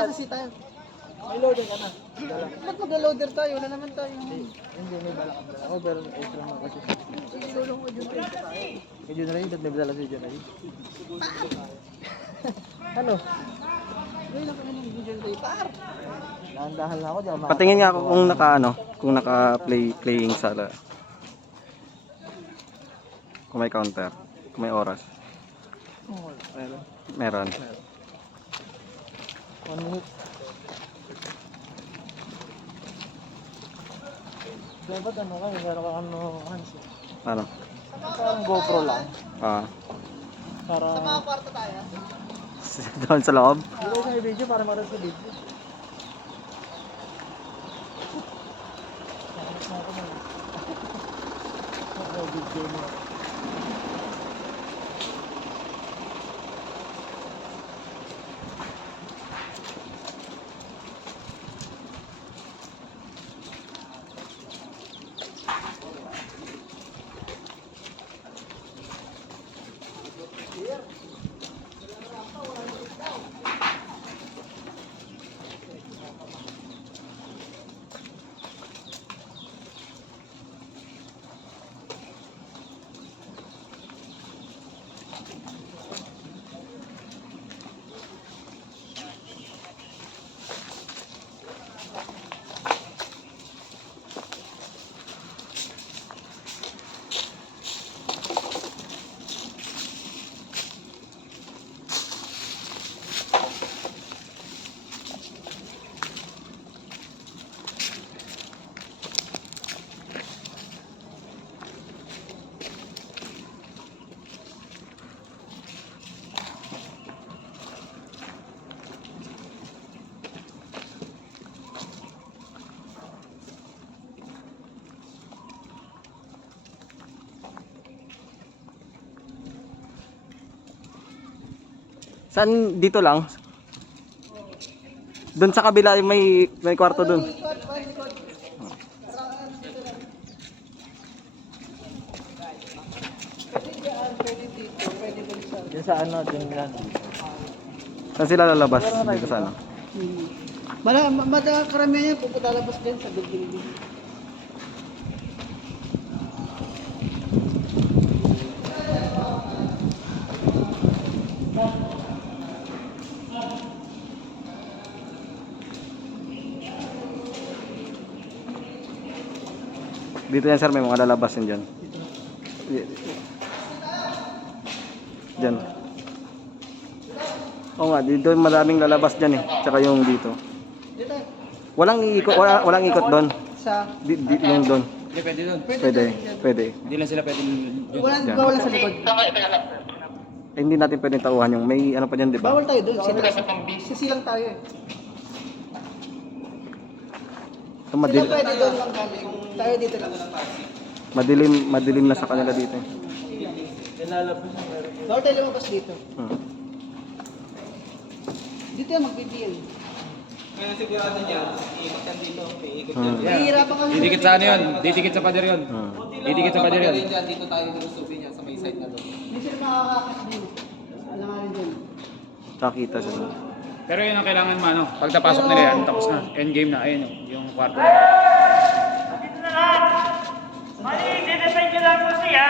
Nasa C tayo. May loader ka na. Ba't mag-loader tayo? Wala naman tayo. Hindi, may balak ka dala. Pero extra mo kasi. Sige, lulong mo dyan tayo. Kay Jun Ray, ba't may dala si Jun Ray? Ano? May lang kami ng Jun Ray, par. Dahan-dahan lang ako dyan. Patingin nga ako kung kung naka-playing sa kung may counter, kung may oras. Meron. 1 minute. Dapat ano ka, meron ka Hans. Ano? Parang GoPro lang. Para... Sa mga kwarto tayo? Doon sa loob? Hindi ko sa video para maras sa video. Saan? Dito lang? Doon sa kabila yung may kwarto doon. Yan sa ano, dyan lang. Saan sila lalabas? Dito sa ano? Karamihan yan, pupunta labas din sa building. Dito yan sir, may mga lalabas yun dyan. Dyan. Oo nga, dito maraming lalabas dyan eh. Tsaka yung dito. Walang ikot doon. Sa? Yung doon. Hindi, pwede doon. Pwede. Hindi lang sila pwede doon. Wala sa likod. Eh, hindi natin pwedeng tauhan yung may ano pa dyan, di ba? Bawal tayo doon. Sisilang tayo eh. So, Sila pwede doon lang galing. Tayo dito lang. madilim na sa kanila dito. Bawal tayo lumabas dito. Hmm. Dito yan, mag-BBL. Kaya sigurado niya, iikot yan dito. Iikot Hmm. Nahihirapan kami. Didikit sa ano yun? Didikit sa pader yun. Hmm. Didikit sa pader yun. Dito tayo lulusubin niya sa may side na doon. Hindi sila makakakas din. Alam nga rin dun. Nakita sila. Pero yun ang kailangan mo, ano? Pag napasok nila yan, tapos na. Endgame na. Ayun, yung kwarto. Dito na lahat. Mali, dinepend nyo lang po siya.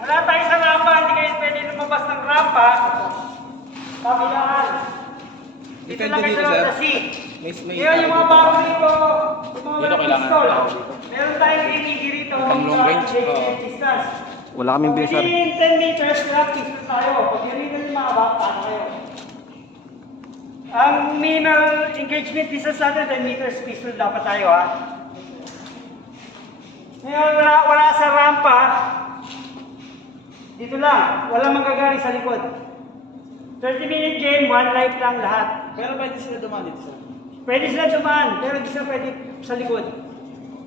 Wala tayo sa rampa, hindi kayo pwede lumabas ng rampa. Kabilaan. Dito lang kayo sa C. Kaya yung mga baro dito, yung mga walang pistol. Meron tayong ATG rito. Pang long range? Oo. Distance. Wala kaming bisa. Within 10 meters, wala pistol tayo. Pag yun yung mga bata kayo. Ang minimal engagement distance natin, 10 meters pistol dapat tayo ha. Ngayon, wala sa rampa. Dito lang, walang manggagaling sa likod. 30-minute game, 1 life lang lahat. Pero pwede sila dumaan dito sa. Pwede sila dumaan, pero hindi sila pwede sa likod.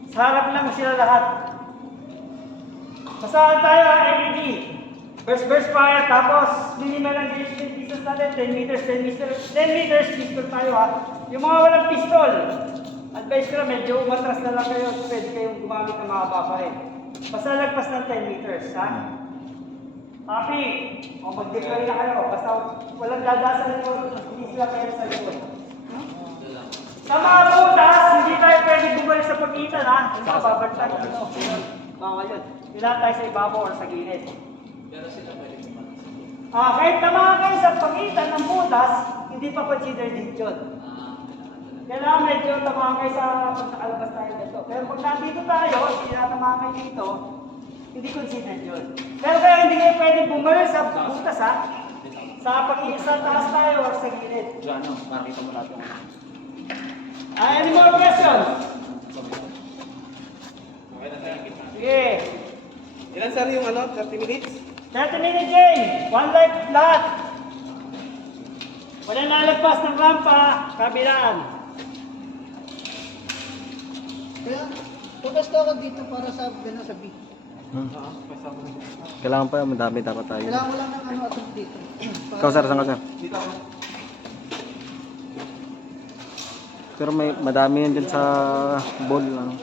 Sa harap lang sila lahat. Masahan tayo, LED. Burst fire, tapos minimal engagement distance natin, 10 meters, 10 meters, 10 meters, pistol tayo ha. Yung mga walang pistol, advice ko na medyo umatras na lang kayo, pwede kayong gumamit ng mga papare. Basta lagpas ng 10 meters ha. Happy, o mag-deploy na kayo, basta walang dada sa likod, hindi sila pwede sa likod. Sa mga butas, hindi tayo pwede bumalik sa pagitan ha. Hindi ka babalik tayo. Bawal yun. Kailangan tayo sa ibabaw or sa gilid. Kahit tamaan kayo sa pagitan ng butas, hindi pa considered hit yun. Kailangan medyo tamaan kayo sa pag nakalabas tayo dito. Pero pag nandito tayo, hindi na tamaan kayo dito, hindi considered yun. Pero kaya hindi kayo pwede bumalik sa butas ha. Sa taas tayo or sa gilid. Diyan, makita mo natin. Any more questions? Sige. Ilan sir yung 30 minutes? 30-minute game. One life lahat. Wala nalagpas ng rampa, kabilaan. Kaya, tugas na ako dito para sa gano'n sa B. Kailangan pa, madami dapat tayo. Kailangan ko lang ng atong dito. Ikaw sir, saan ka sir? Pero may madami yan dyan sa ball. Ano?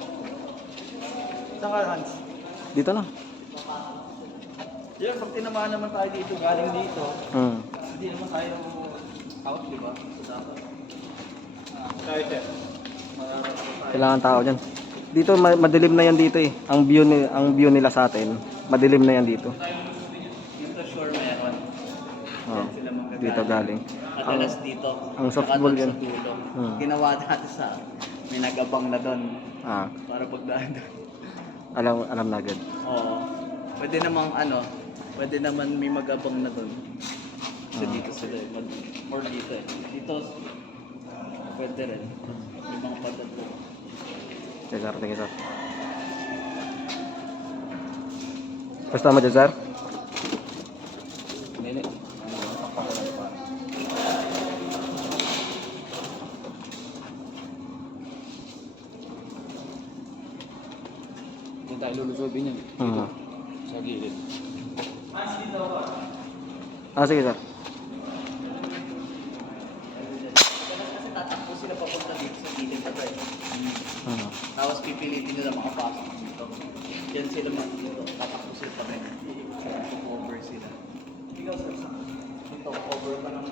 Saan ka, Hans? Dito lang. Yan, pag tinamaan naman tayo dito, galing dito, Hmm. hindi naman tayo out, di ba? So, dapat. Kailangan tao dyan. Dito madilim na yan dito eh. Ang view nila sa atin, madilim na yan dito. Dito sure meron. Oh, dito galing. Madalas dito. ang softball Saka yan. doon sa dulo. Hmm. Ginawa dati sa may nagabang na doon Ah, para pagdaan doon. alam na agad. Oo. Pwede namang pwede naman may magabang na doon. Kasi dito sila or dito eh. Dito pwede rin. May mga padat doon. Sige sir, sige sir. Basta mo dyan sir? Hindi. Hindi tayo lulusubin yan. Hmm. Sa gilid. Sige sir. Kasi tatakbo sila papunta dito sa gilid na to eh. Hmm. Tapos pipilitin nila makapasok dito. Yan sila dito. Tatakbo sila pa rin. Cover sila. Ikaw sir, dito cover ka ng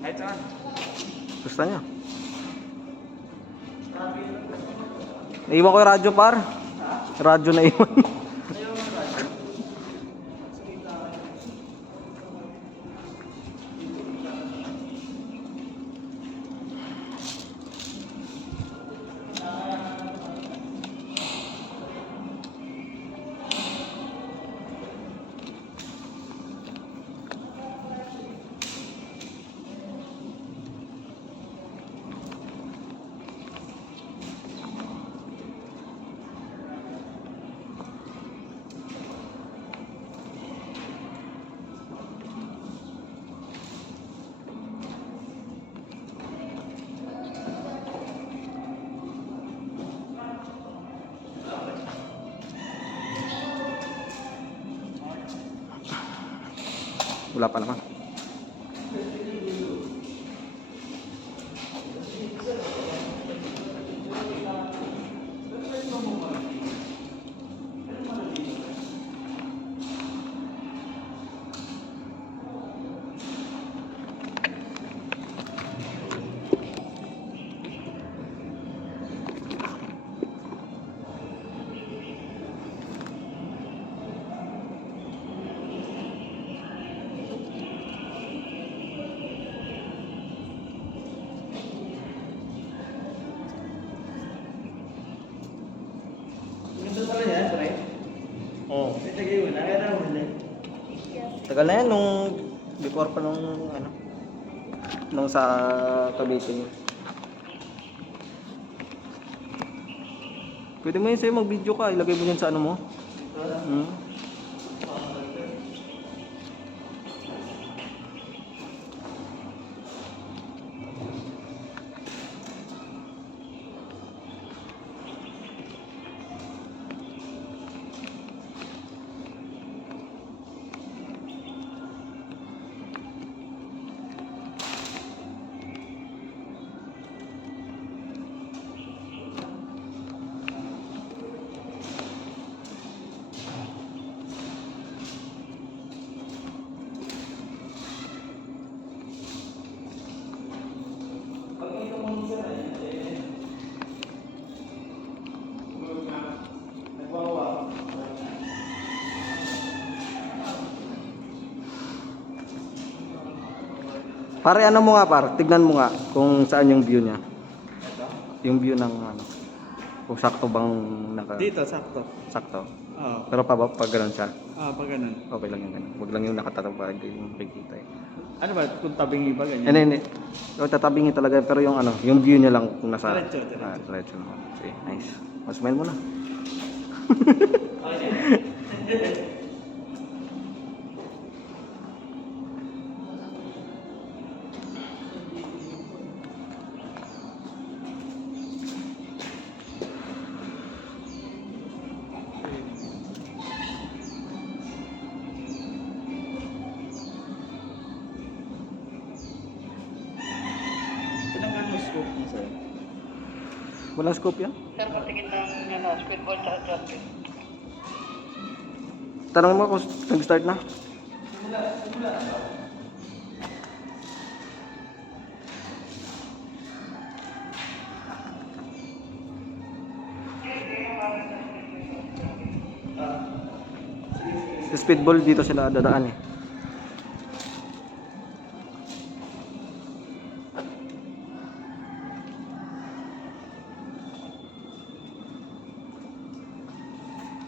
Kahit saan. Gusto niya. Naiwan ko yung radyo par. Radyo na iwan. Wala pa naman. Oo. Tagal na yan nung before pa nung nung sa Cavite. Pwede mo yun sa'yo mag-video ka, ilagay mo yan sa ano mo. Hmm. Pare, ano mo nga par, tignan mo nga kung saan yung view niya. Yung view ng ano. Kung sakto bang Dito, sakto. sakto. Oo. Pero pag ganun siya, Pag ganun. okay lang yung ganun. Huwag lang yung nakatatapag yung makikita eh. Ano ba, kung tabingi ba ganyan? Hindi. So, tatabingin talaga pero yung ano, yung view niya lang kung nasa Diretso. diretso naman. Okay, nice. Smile mo na. Tinanggal mo scope mo sir. Walang scope yan? Sir, patingin ng speedball tsaka jumping. Tanong mo kung nag-start na. Sa speedball dito sila dadaan eh.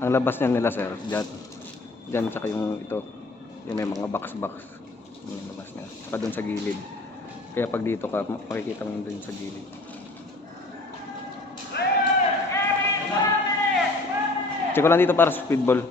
Ang labas niyan nila sir, dyan tsaka yung ito, yung may mga box-box yung labas niya, tsaka dun sa gilid. Kaya pag dito ka, makikita mo dun sa gilid. Check ko lang dito para sa speedball.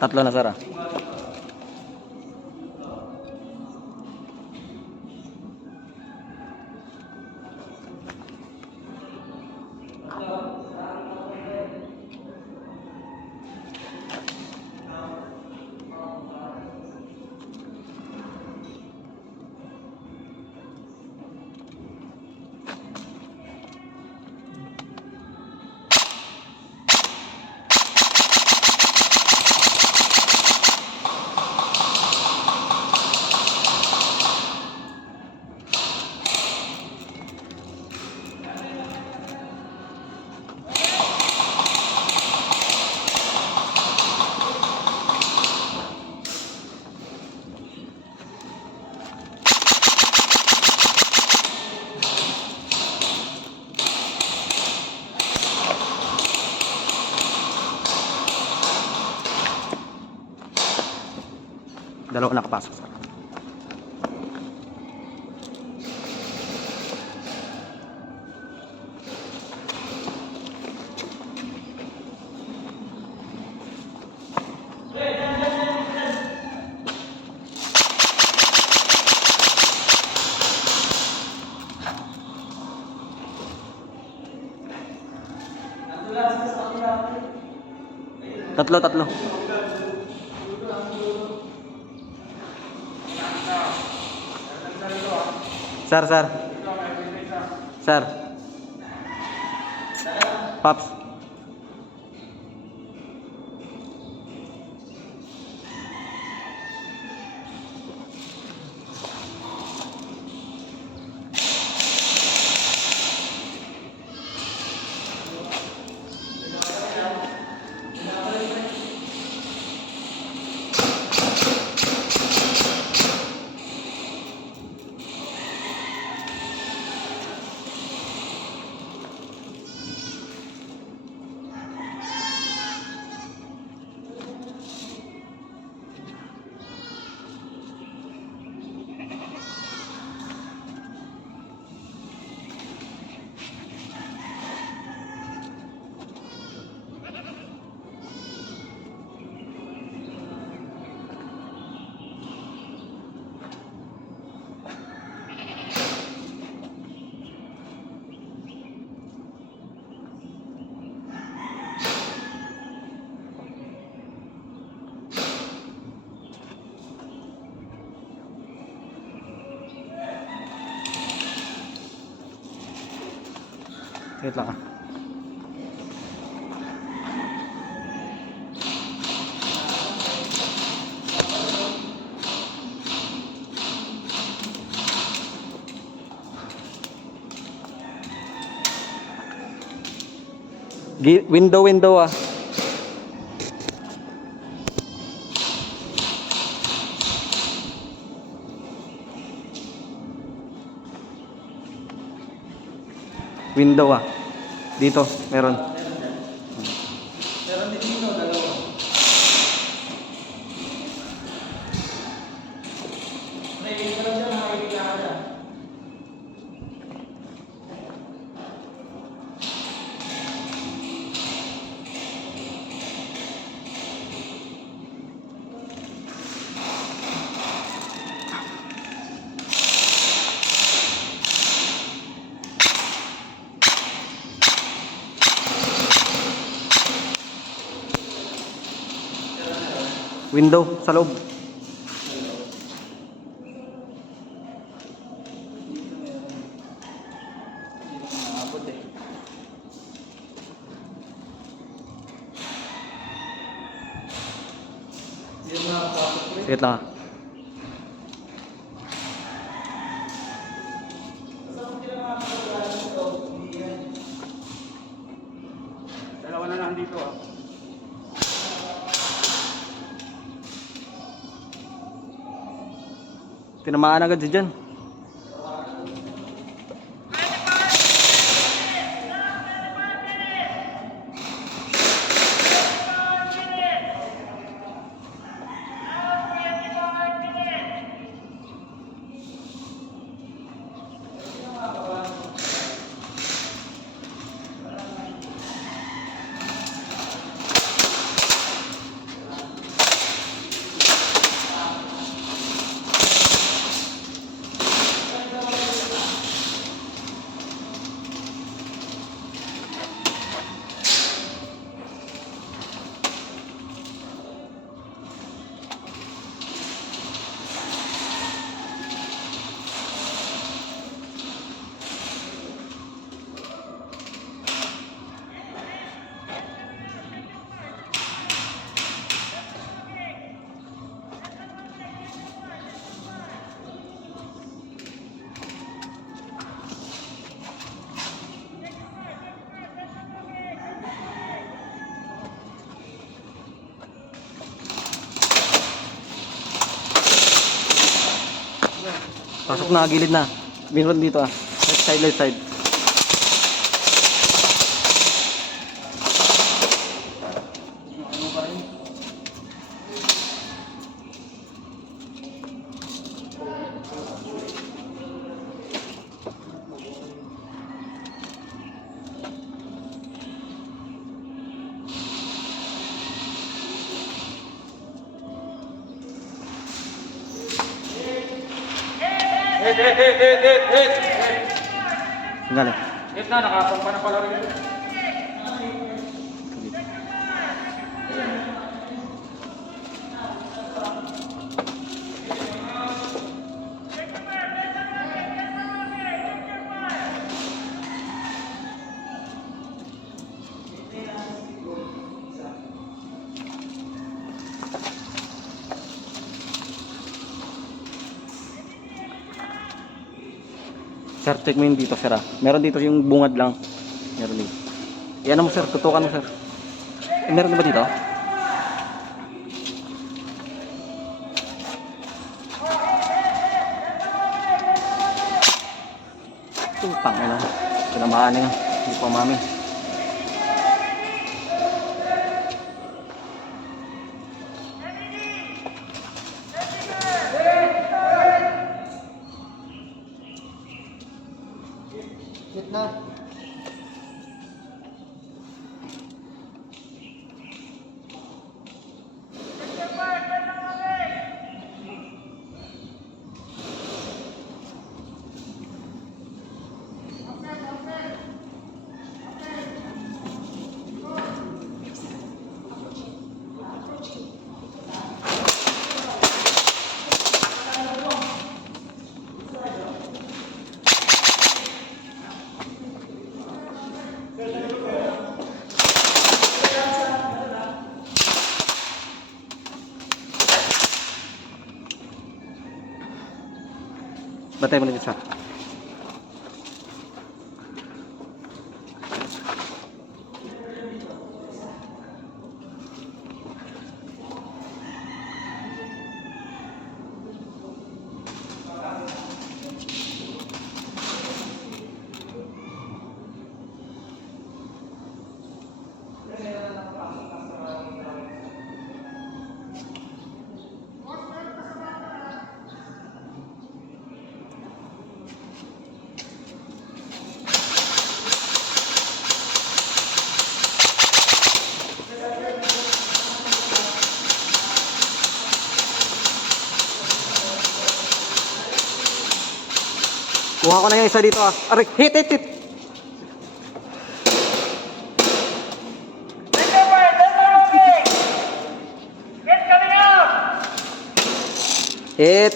Tatlo na sir ah. Dalawa nakapasok sir. Tatlo. Sir. Pops. Wait lang ah. Window ah. Window ah. Dito, meron. Window sa loob. Sige lang ah. Dalawa na lang dito ah. Tinamaan agad si Jan. Pasok na, gilid na. Meron dito ah. Left side, left side. Hit! Tingnan eh. Hit na, nakapampa na pala rin. Sir, check mo yun dito, sir ah. Meron dito yung bungad lang. Meron dito. Yan mo, sir. Tutukan mo, sir. Meron na ba dito? Tupang, ano. Tinamaan na yun. Hindi pa mami. Hit na. Batay mo na isa. Kuha ko na yung isa dito ah. Aray, hit, hit, hit. Take over! Take over! Get coming out! Hit.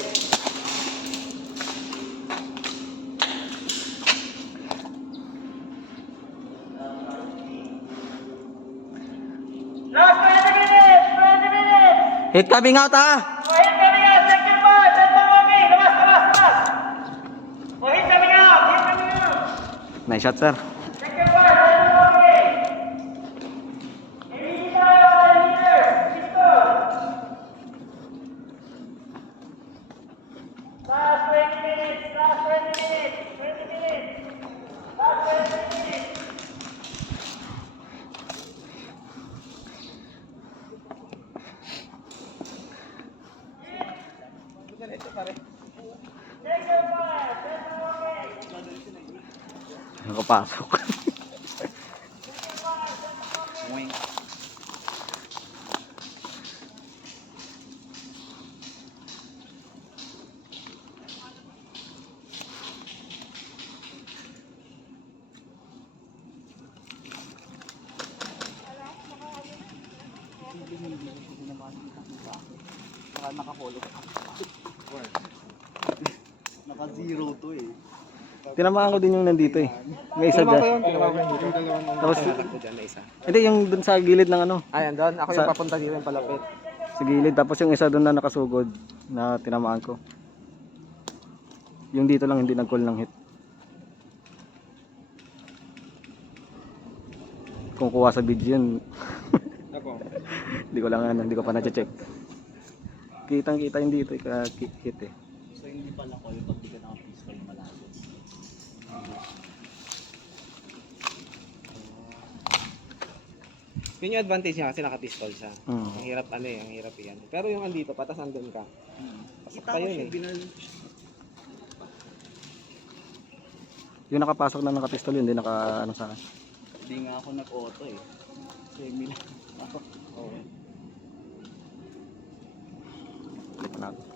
Last 20 minutes! 20 minutes! Hit coming out ah. Oh, hit coming out! Second one! Second one, okay! Labas, labas, labas! Oh, hit coming out! Hit coming out! Nice shot, sir. Second one! Second one, okay! Hindi tayo, leader! Pistol! Last 20 minutes! Last 20 minutes! 20 minutes! Last 20 minutes! Second one! Second one, okay! Nakapasok. Naka-zero to eh. Tinamaan ko din yung nandito eh. May isa dyan. Tapos, hindi yung dun sa gilid ng ano. Ayan doon, ako yung papunta dito yung palapit. Sa gilid. Tapos yung isa dun na nakasugod na tinamaan ko. Yung dito lang hindi nag-call ng hit. Kung kuha sa video yun. Hindi ko lang ano, hindi ko pa na-check. Kitang-kita yung dito hit eh. So hindi pala call pag di ka naka-pistol malayo. Yun yung advantage niya kasi naka-pistol siya. Mm. Ang hirap ano eh, ang hirap yan. Pero yung andito, patas andun ka. Pasok Kita pa ko yun siya, eh. binal. Yung nakapasok na nakapistol yun, hindi naka ano sa akin. Hindi nga ako nag-auto eh. Semi lang. Hindi pa natin.